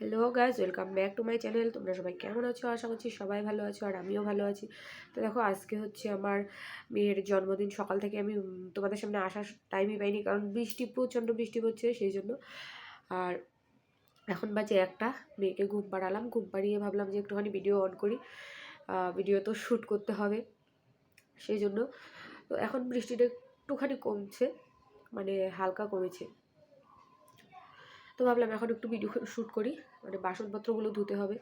Hello guys, welcome back to my channel. তোমরা সবাই কেমন আছো? আশা করছি সবাই ভালো আছো, আর আমিও ভালো আছি। তো দেখো, আজকে হচ্ছে আমার মেয়ের জন্মদিন। সকাল থেকে আমি তোমাদের সামনে আসার টাইমই পাইনি, কারণ প্রচণ্ড বৃষ্টি হচ্ছে সেই জন্য। আর এখন বাজে একটা, মেয়েকে ঘুম পাড়ালাম। ঘুম পাড়িয়ে ভাবলাম যে একটুখানি ভিডিও অন করি, ভিডিও তো শ্যুট করতে হবে সেই জন্য। তো এখন বৃষ্টিটা একটুখানি কমছে, মানে হালকা কমেছে। তো ভাবলাম এখন একটু ভিডিও শ্যুট করি, মানে বাসনপত্রগুলো ধুতে হবে।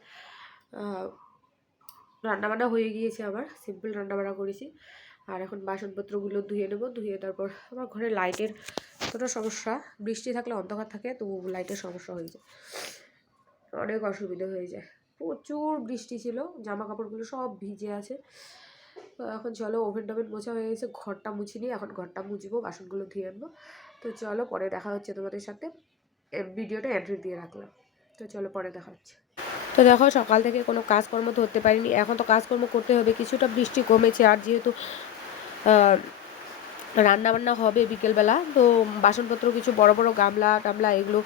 রান্নাবান্না হয়ে গিয়েছে, আমার সিম্পল রান্নাবান্না করেছি। আর এখন বাসনপত্রগুলো ধুয়ে নেবো। ধুয়ে তারপর আমার ঘরে লাইটের কতটা সমস্যা, বৃষ্টি থাকলে অন্ধকার থাকে তো লাইটের সমস্যা হয়ে যায়, অনেক অসুবিধা হয়ে যায়। প্রচুর বৃষ্টি ছিল, জামা কাপড়গুলো সব ভিজে আছে। তো এখন চলো, ওভেন টোভেন মোছা হয়ে গেছে, ঘরটা মুছিনি, এখন ঘরটা মুছবো, বাসনগুলো ধুয়ে আনবো। তো চলো, পরে দেখা হচ্ছে তোমাদের সাথে। ভিডিওটা এন্ট্রি দিয়ে রাখলাম, তো চলো পরে দেখা হচ্ছে। তো দেখো, সকাল থেকে কোনো কাজকর্ম ধরতে পারিনি, এখন তো কাজকর্ম করতে হবে। কিছুটা বৃষ্টি কমেছে, আর যেহেতু রান্নাবান্না হবে বিকেলবেলা, তো বাসনপত্র কিছু বড় বড় গামলা টামলা এগুলো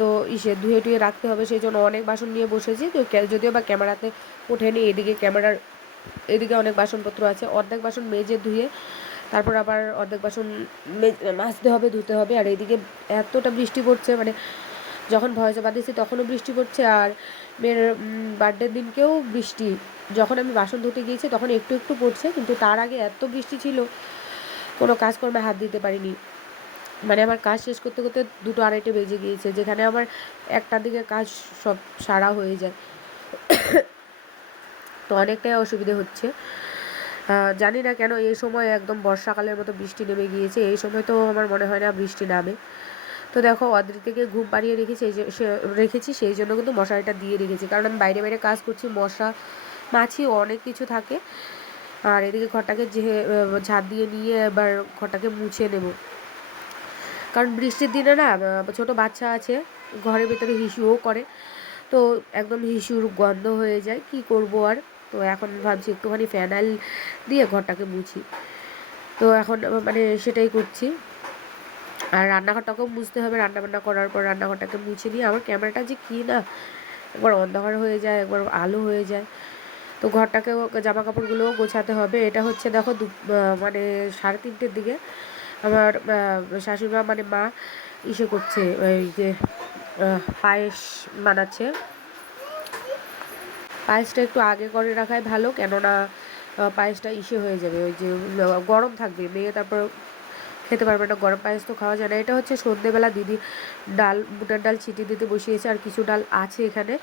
তো ধুয়ে টুয়ে রাখতে হবে, সেই জন্য অনেক বাসন নিয়ে বসেছি। তো যদিও বা ক্যামেরাতে ওঠেনি, এদিকে ক্যামেরার এদিকে অনেক বাসনপত্র আছে। অর্ধেক বাসন মেজে ধুয়ে তারপর আবার অর্ধেক বাসন মাজতে হবে, ধুতে হবে। আর এদিকে এতটা বৃষ্টি পড়ছে, মানে যখন ভয়েস ওভার দিয়েছি তখনও বৃষ্টি পড়ছে, আর মেয়ের বার্থডের দিনকেও বৃষ্টি। যখন আমি বাসন ধুতে গিয়েছি তখন একটু একটু পড়ছে, কিন্তু তার আগে এত বৃষ্টি ছিল, কোনো কাজকর্মে হাত দিতে পারিনি। মানে আমার কাজ শেষ করতে করতে 2-2:30 বেজে গিয়েছে, যেখানে আমার একটার দিকে কাজ সব সারা হয়ে যায়। তো অনেকটাই অসুবিধে হচ্ছে। জানি না কেন এই সময় একদম বর্ষাকালের মতো বৃষ্টি নেমে গিয়েছে। এই সময় তো আমার মনে হয় না বৃষ্টি নামে। তো দেখো, অদ্রিতিকে ঘুম পাড়িয়ে রেখেছি, সেই জন্য কিন্তু মশারিটা দিয়ে রেখেছি, কারণ আমি বাইরে বাইরে কাজ করছি, মশা মাছি অনেক কিছু থাকে। আর এদিকে ঘরটাকে ঝাড় দিয়ে নিয়ে এবার ঘরটাকে মুছে নেব, কারণ বৃষ্টির দিনে না ছোট বাচ্চা আছে, ঘরের ভেতরে হিসুও করে, তো একদম হিসুর গন্ধ হয়ে যায়, কি করব আর। তো এখন ভাবছি একটুখানি ফ্যানাইল দিয়ে ঘরটাকে মুছি। তো এখন মানে সেটাই করছি। আর রান্নাঘরটাকেও মুছতে হবে, রান্নাবান্না করার পর রান্নাঘরটাকে মুছে নিয়ে। আমার ক্যামেরাটা যে কী না, একবার অন্ধকার হয়ে যায়, একবার আলো হয়ে যায়। তো ঘরটাকেও, জামা কাপড়গুলোও গোছাতে হবে। এটা হচ্ছে দেখো মানে 3:30-র দিকে আমার শাশুড়িমা মানে মা করছে, ওই যে পায়েস বানাচ্ছে। পায়েসটা একটু আগে করে রাখাই ভালো, কেননা পায়েসটা হয়ে যাবে, ওই যে গরম থাকবে, মেয়ে তারপর খেতে পারবে না, গরম পায়েস তো খাওয়া যায় না। এটা হচ্ছে সন্ধ্যেবেলা দিদি বুটের ডাল ছিটিয়ে দিতে বসিয়েছে, আর কিছু ডাল আছে এখানে,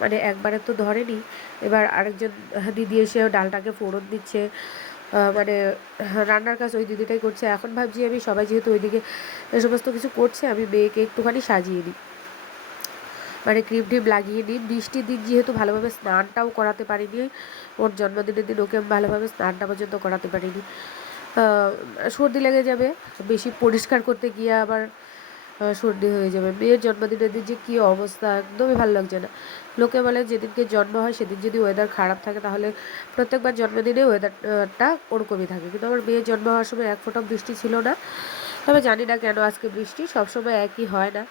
মানে একবারে তো ধরেনি। এবার আরেকজন দিদি এসে ডালটাকে ফোড়ন দিচ্ছে, মানে রান্নার কাজ ওই দিদিটাই করছে। এখন ভাবছি আমি, সবাই যেহেতু ওইদিকে এই সমস্ত কিছু করছে, আমি মেয়েকে একটুখানি সাজিয়ে নিই, মানে ক্রিম টিম লাগিয়ে নিই। বৃষ্টির দিন যেহেতু ভালোভাবে স্নানটাও করাতে পারিনি, ওর জন্মদিনের দিন ওকে ভালোভাবে স্নানটা পর্যন্ত করাতে পারিনি। সর্দি লেগে যাবে, বেশি পরিষ্কার করতে গিয়ে আবার সর্দি হয়ে যাবে। মেয়ের জন্মদিনের দিন যে কী অবস্থা, একদমই ভালো লাগছে না। লোকে বলে যেদিনকে জন্ম হয় সেদিন যদি ওয়েদার খারাপ থাকে, তাহলে প্রত্যেকবার জন্মদিনে ওয়েদারটা ওরকমই থাকে, কিন্তু আমার মেয়ের জন্ম হওয়ার সময় এক ফোঁটা বৃষ্টি ছিল না। তবে জানি না কেন আজকে বৃষ্টি, সবসময় একই হয় না।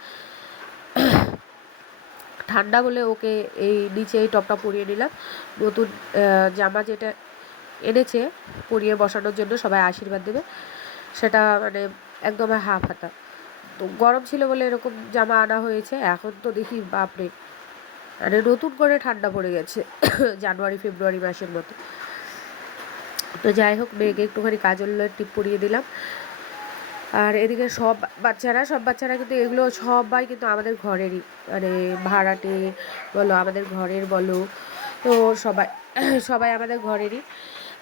ঠান্ডা বলে ওকে এই নিচে এই টপটা পরিয়ে নিলাম, নতুন জামা যেটা এনেছে পরিয়ে বসানোর জন্য, সবাই আশীর্বাদ দেবে, সেটা মানে একদম হাফ হাতা। তো গরম ছিল বলে এরকম জামা আনা হয়েছে। এখন তো দেখি বাপরে, মানে নতুন করে ঠান্ডা পড়ে গেছে জানুয়ারি ফেব্রুয়ারি মাসের মতো। তো যাই হোক, মেয়েকে একটুখানি কাজলের টিপ পরিয়ে দিলাম। আর এদিকে সব বাচ্চারা কিন্তু এগুলো সবাই কিন্তু আমাদের ঘরেরই, মানে ভাড়াটে বলো, আমাদের ঘরের বলো, তো সবাই সবাই আমাদের ঘরেরই।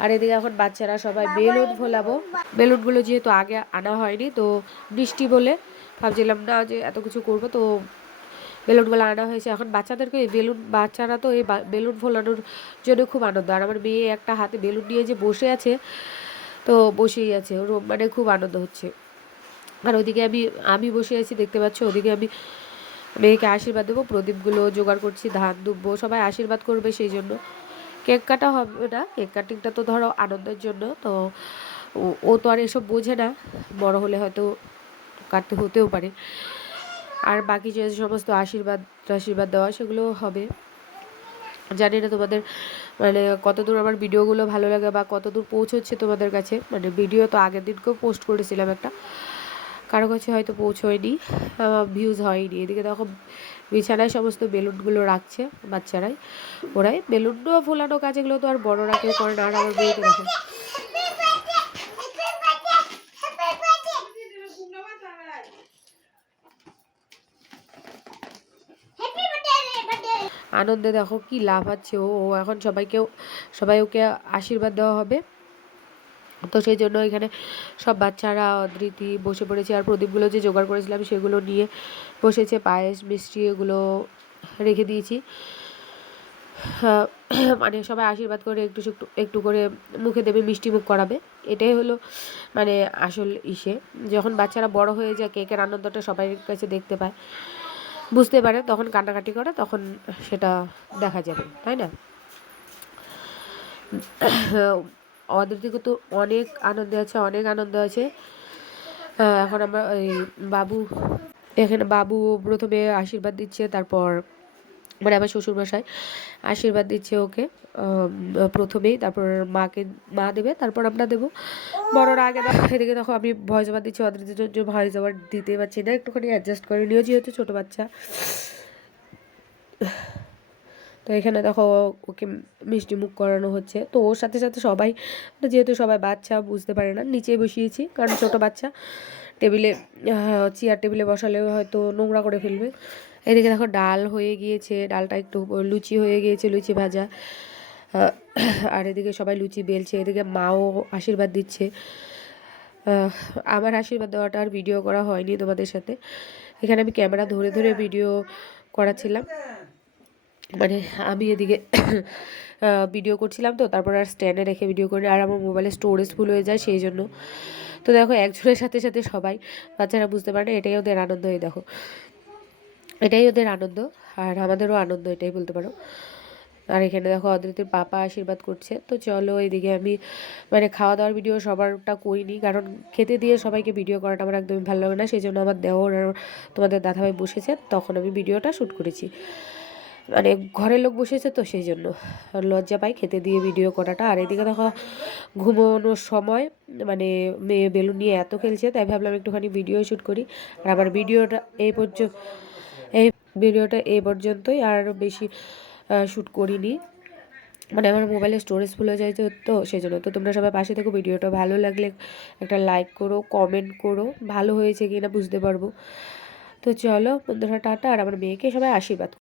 আর এদিকে এখন বাচ্চারা সবাই বেলুন ফোলাবো। বেলুনগুলো যেহেতু আগে আনা হয়নি, তো বৃষ্টি বলে ভাবছিলাম না যে এত কিছু করবো, তো বেলুনগুলো আনা হয়েছে। এখন বাচ্চাদেরকে বাচ্চারা তো এই বেলুন ফোলানোর জন্য খুব আনন্দ। আর আমার মেয়ে একটা হাতে বেলুন নিয়ে যে বসে আছে, তো বসেই আছে, ওর মানে খুব আনন্দ হচ্ছে। আর ওইদিকে আমি বসে আছি, দেখতে পাচ্ছ, ওদিকে আমি মেয়েকে আশীর্বাদ দেবো, প্রদীপগুলো জোগাড় করছি, ধান দুব্বো, সবাই আশীর্বাদ করবে, সেই জন্য কেক কাটা হবে না। কেক কাটিংটা তো ধরো আনন্দের জন্য, তো ও তো আর এসব বোঝে না, বড় হলে হয়তো কাটতে হতেও পারে। আর বাকি যে সমস্ত আশীর্বাদ দেওয়া সেগুলো হবে। জানি না তোমাদের মানে কতদূর আমার ভিডিওগুলো ভালো লাগে বা কতদূর পৌঁছচ্ছে তোমাদের কাছে। মানে ভিডিও তো আগের দিনকেও পোস্ট করেছিলাম একটা, কারো কাছে হয়তো পৌঁছয়নি, ভিউজ হয়নি। এদিকে দেখো বিছানায় সমস্ত বেলুনগুলো রাখছে বাচ্চারাই, ওরাই বেলুনও ফোলানো কাজ, এগুলো তো আর বড়রা কেউ করে না। আর আমার মেয়েকে দেখো আনন্দে দেখো কি লাফাচ্ছে ও এখন সবাই ওকে আশীর্বাদ দেওয়া হবে। তো সেই জন্য এখানে সব বাচ্চারা অদৃতি বসে পড়েছে। আর প্রদীপগুলো যে জোগাড় করেছিলাম সেগুলো নিয়ে বসেছে, পায়েস মিষ্টি এগুলো রেখে দিয়েছি। মানে সবাই আশীর্বাদ করে একটু একটু করে মুখে দেবে, মিষ্টি মুখ করাবে। এটাই হলো মানে আসল যখন বাচ্চারা বড় হয়ে যায়, কেকের আনন্দটা সবাই কাছে দেখতে পায়, বুঝতে পারে, তখন কান্নাকাটি করে, তখন সেটা দেখা যাবে, তাই না? অদৃতিকে তো অনেক আনন্দ আছে। এখন আমরা এখানে বাবু প্রথমে আশীর্বাদ দিচ্ছে, তারপর মানে আমার শ্বশুরমশাই আশীর্বাদ দিচ্ছে ওকে প্রথমেই, তারপর মা দেবে, তারপর আমরা দেবো, বড়রা আগে। এদিকে দেখো আমি ভয়েস ওভার দিচ্ছি, অদৃতির জন্য ভয়েস ওভার দিতে পারছি না, একটুখানি অ্যাডজাস্ট করে নিয়েও, যেহেতু ছোটো বাচ্চা। তো এখানে দেখো ওকে মিষ্টি মুখ করানো হচ্ছে। তো ওর সাথে সাথে সবাই, যেহেতু সবাই বাচ্চা বুঝতে পারে না, নিচে বসিয়েছি, কারণ ছোটো বাচ্চা চেয়ার টেবিলে বসালে হয়তো নোংরা করে ফেলবে। এদিকে দেখো ডাল হয়ে গিয়েছে, ডালটা একটু লুচি হয়ে গিয়েছে, লুচি ভাজা। আর এদিকে সবাই লুচি বেলছে, এদিকে মাও আশীর্বাদ দিচ্ছে। আমার আশীর্বাদ দেওয়াটা আর ভিডিও করা হয়নি তোমাদের সাথে। এখানে আমি ক্যামেরা ধরে ধরে ভিডিও করাচ্ছিলাম, মানে আমি এদিকে ভিডিও করছিলাম, তো তারপর আর স্ট্যান্ডে রেখে ভিডিও করি, আর আমার মোবাইলে স্টোরেজ ফুল হয়ে যায় সেই জন্য। তো দেখো একজনের সাথে সাথে সবাই, বাচ্চারা বুঝতে পারে না, এটাই ওদের আনন্দ। দেখো এটাই ওদের আনন্দ, আর আমাদেরও আনন্দ, এটাই বলতে পারো। আর এখানে দেখো অদৃতির পাপা আশীর্বাদ করছে। তো চলো এদিকে আমি মানে খাওয়া দাওয়ার ভিডিও সবারটা করিনি, কারণ খেতে দিয়ে সবাইকে ভিডিও করাটা আমার একদমই ভালো লাগে না। সেই জন্য আমার দেওর আর তোমাদের দাদাভাই বসেছে, তখন আমি ভিডিওটা শ্যুট করেছি। মানে ঘরের লোক বসেছে তো সেই জন্য লজ্জা পাই খেতে দিয়ে ভিডিও করাটা। আর এদিকে দেখো ঘুমোনোর সময় মানে মেয়ে বেলুন নিয়ে এত খেলছে, তাই ভাবলাম একটুখানি ভিডিও শ্যুট করি। আর আমার ভিডিওটা এই পর্যন্তই, আর বেশি শ্যুট করিনি, মানে আমার মোবাইলে স্টোরেজ ফুল হয়ে যায় তো সেই জন্য। তো তোমরা সবাই পাশে থেকো, ভিডিওটা ভালো লাগলে একটা লাইক করো, কমেন্ট করো, ভালো হয়েছে কি না বুঝতে পারবো। তো চলো বন্ধুরা, টাটা। আর আমার মেয়েকে সবাই আশীর্বাদ